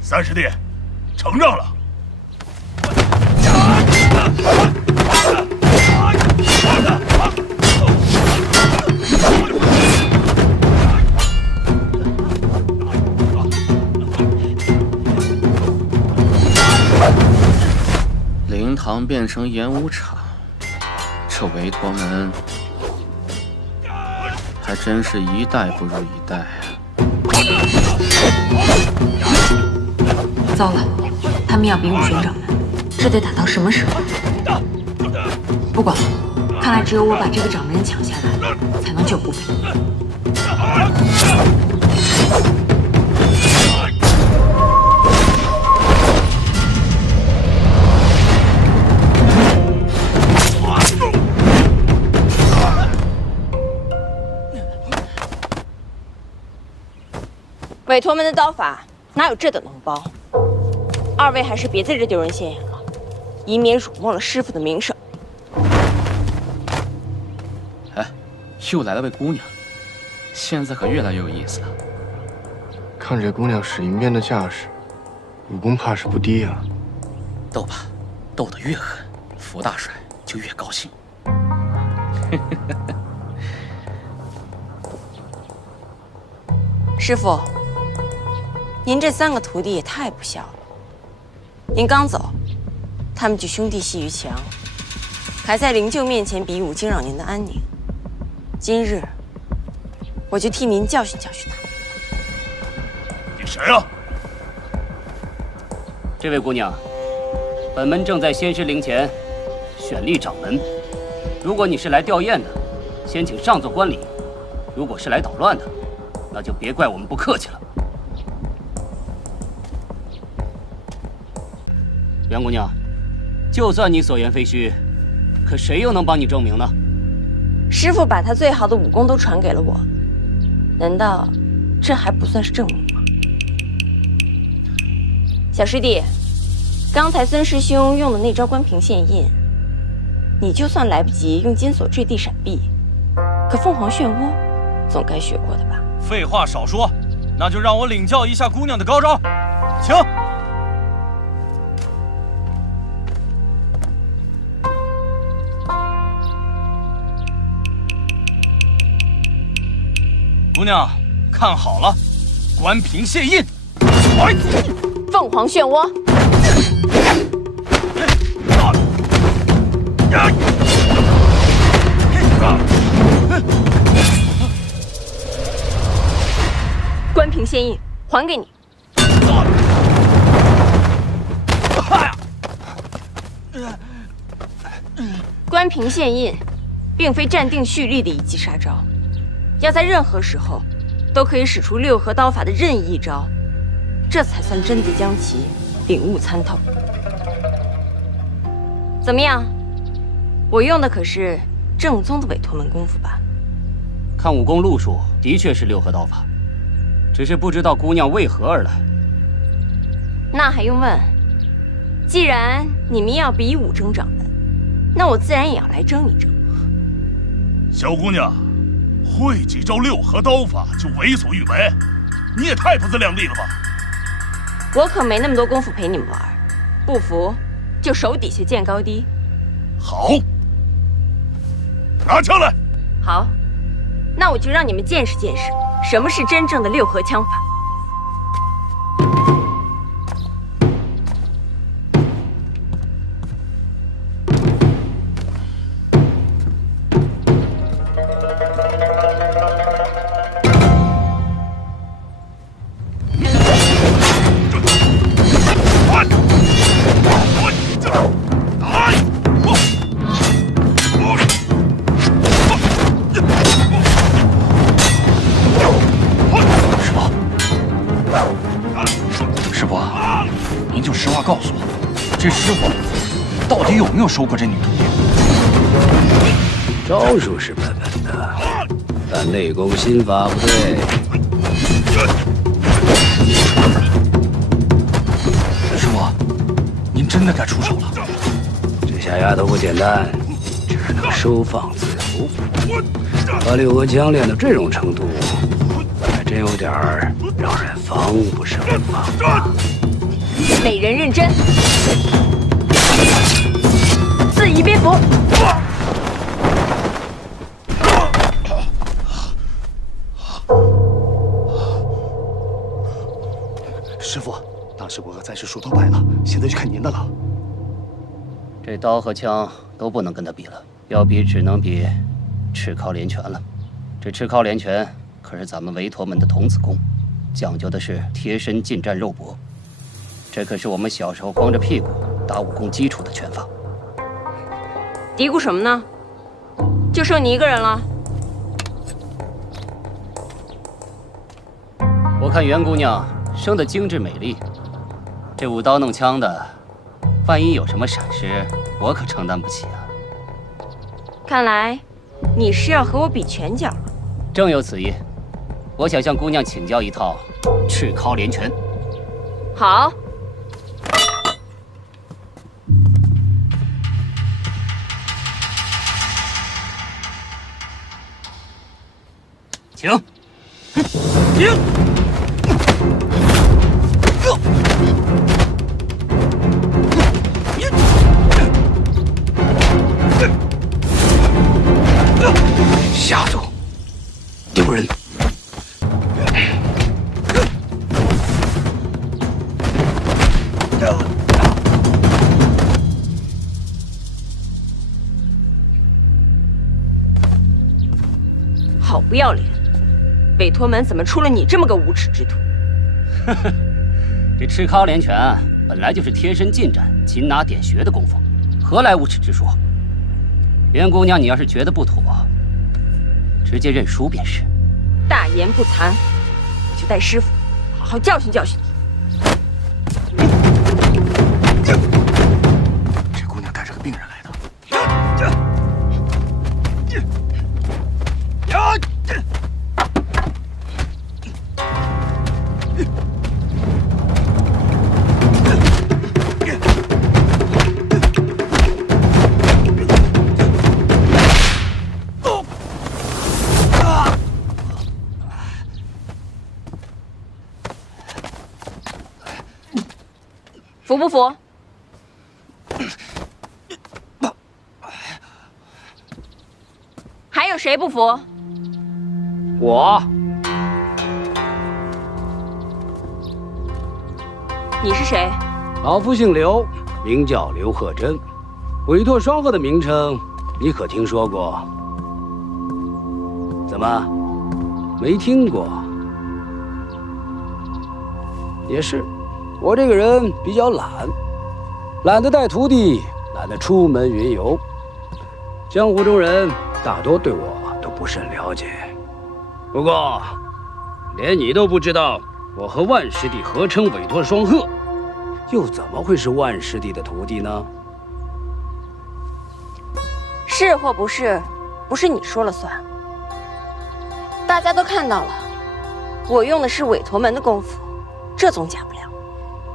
三师弟，承让了。灵堂变成演武场，这韦陀门还真是一代不如一代啊！ 糟了，他们要比武玄掌门，这得打到什么时候？不管了，看来只有我把这个掌门人抢下来，才能救顾北。韦陀门的刀法哪有这等脓包？二位还是别在这丢人现眼了，以免辱没了师傅的名声。哎，又来了位姑娘，现在可越来越有意思了。看这姑娘使银鞭的架势，武功怕是不低啊。斗吧，斗得越狠，福大帅就越高兴。师傅，您这3个徒弟也太不孝了。您刚走，他们就兄弟戏于墙，还在灵鹫面前比武，惊扰您的安宁。今日，我就替您教训教训他们。你谁啊？这位姑娘，本门正在仙师陵前选立掌门。如果你是来吊唁的，先请上座观礼；如果是来捣乱的，那就别怪我们不客气了。袁姑娘，就算你所言非虚，可谁又能帮你证明呢？师傅把他最好的武功都传给了我，难道这还不算是证明吗？小师弟，刚才孙师兄用的那招关平现印，你就算来不及用金锁坠地闪避，可凤凰漩涡总该学过的吧？废话少说，那就让我领教一下姑娘的高招，请。姑娘，看好了，关平现印，来！凤凰漩涡。关平现印，还给你。关平现印，并非暂定蓄力的一击杀招，要在任何时候都可以使出六合刀法的任意一招，这才算真的将其领悟参透。怎么样？我用的可是正宗的韦陀门功夫吧？看武功路数，的确是六合刀法，只是不知道姑娘为何而来。那还用问？既然你们要比武争掌门，那我自然也要来争一争。小姑娘，会几招六合刀法就为所欲为，你也太不自量力了吧！我可没那么多功夫陪你们玩，不服就手底下见高低。好，拿枪来。好，那我就让你们见识见识什么是真正的六合枪法。没有收过这女徒弟，招数是本本的，但内功心法不对。真的该出手了。这小丫头不简单，只能收放自如。把六合枪练到这种程度，还真有点儿让人防不胜防。美人认真，四夷宾服。师傅，当时我和暂时输头牌了，现在就看您的了。这刀和枪都不能跟他比了，要比只能比赤尻连拳了。这赤尻连拳可是咱们韦陀门的童子功，讲究的是贴身近战肉搏。这可是我们小时候光着屁股打武功基础的拳法。嘀咕什么呢？就剩你一个人了。我看袁姑娘生得精致美丽，这舞刀弄枪的，万一有什么闪失，我可承担不起啊。看来你是要和我比拳脚了。正有此意，我想向姑娘请教一套赤尻连拳。好。请。停。下作，丢人！好不要脸！韦陀门怎么出了你这么个无耻之徒？这赤尻连拳本来就是贴身近战、擒拿点穴的功夫，何来无耻之说？袁姑娘，你要是觉得不妥，直接认输便是。大言不惭，我就带师傅好好教训教训你。这姑娘带着个病人来的。服不服？还有谁不服？我。你是谁？老夫姓刘，名叫刘鹤珍。韦陀双鹤的名称，你可听说过？怎么，没听过？也是。我这个人比较懒，懒得带徒弟，懒得出门云游。江湖中人大多对我都不甚了解。不过，连你都不知道我和万师弟合称韦陀双鹤，又怎么会是万师弟的徒弟呢？是或不是，不是你说了算。大家都看到了，我用的是韦陀门的功夫，这总假不了。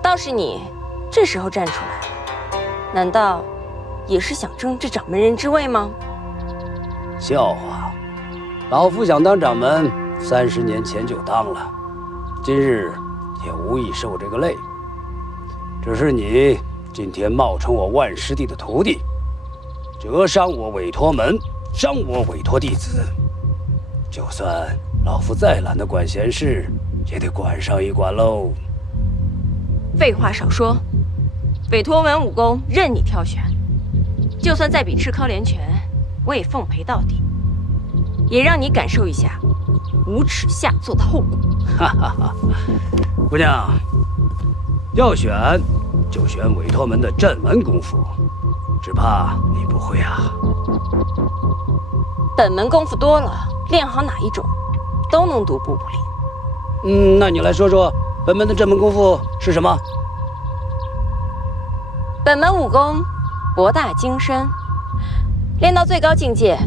倒是你，这时候站出来，难道也是想争这掌门人之位吗？笑话，老夫想当掌门，30年前就当了，今日也无意受这个累。只是你今天冒充我万师弟的徒弟，折伤我韦陀门，伤我韦陀弟子。就算老夫再懒得管闲事，也得管上一管喽。废话少说，韦陀门武功任你挑选，就算再比赤尻连拳，我也奉陪到底，也让你感受一下无耻下作的后果。哈哈哈，姑娘，要选就选韦陀门的阵门功夫，只怕你不会啊。本门功夫多了，练好哪一种，都能独步武林。那你来说说本门的阵门功夫是什么？本门武功博大精深，练到最高境界，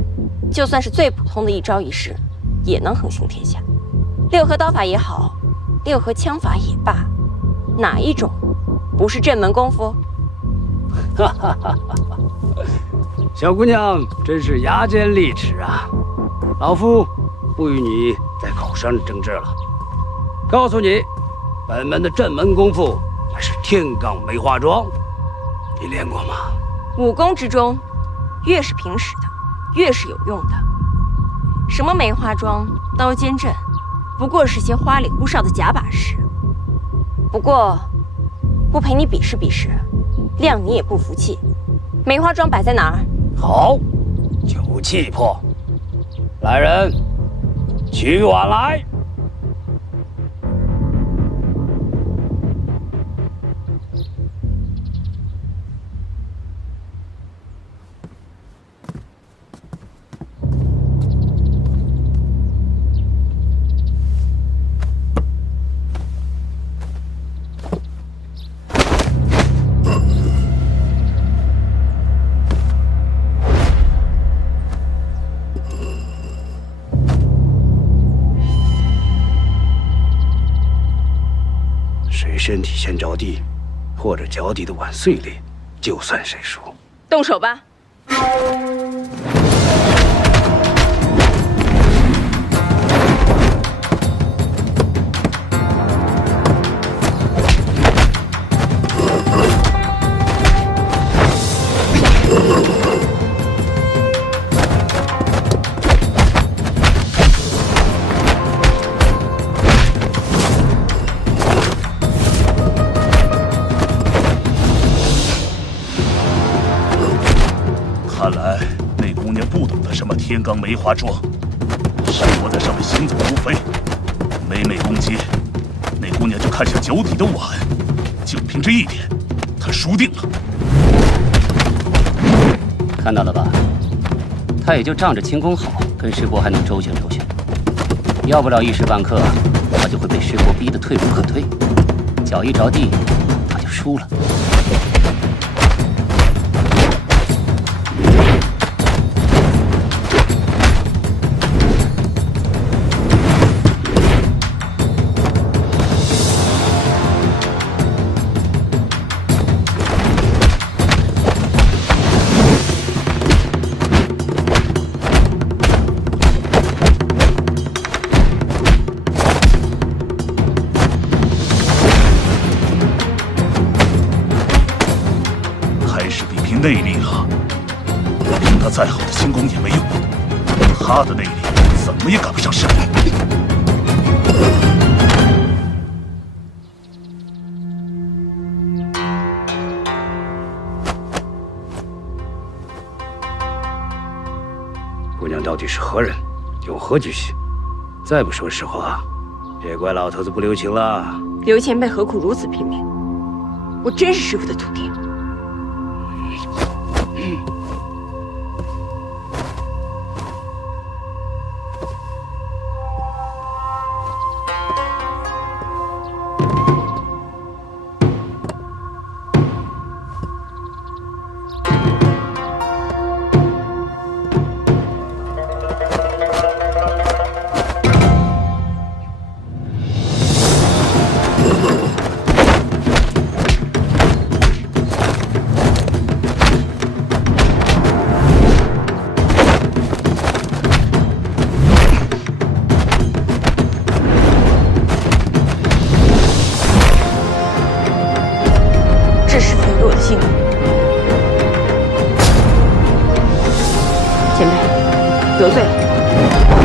就算是最普通的一招一式，也能横行天下。六合刀法也好，六合枪法也罢，哪一种不是阵门功夫？哈哈哈！小姑娘真是牙尖利齿啊！老夫不与你在口上争执了。告诉你，本门的镇门功夫乃是天罡梅花桩，你练过吗？武功之中，越是平时的，越是有用的。什么梅花桩、刀尖阵，不过是些花里胡哨的假把式。不过，不陪你比试比试，谅你也不服气。梅花桩摆在哪儿？好，酒气魄。来人，取碗来。谁身体先着地，或者脚底的碗碎裂，就算谁输。动手吧！看来那姑娘不懂得什么天罡梅花桩，是我在上面行走如飞，每攻击，那姑娘就看向脚底的碗，就凭这一点，她输定了。看到了吧？他也就仗着轻功好，跟师伯还能周旋周旋，要不了一时半刻，他就会被师伯逼得退无可退，脚一着地，他就输了。内力了，凭他再好的轻功也没用，他的内力怎么也赶不上师伯。姑娘到底是何人，有何居心？再不说实话，别怪老头子不留情了。刘前辈何苦如此拼命？我真是师傅的徒弟。前辈，得罪了。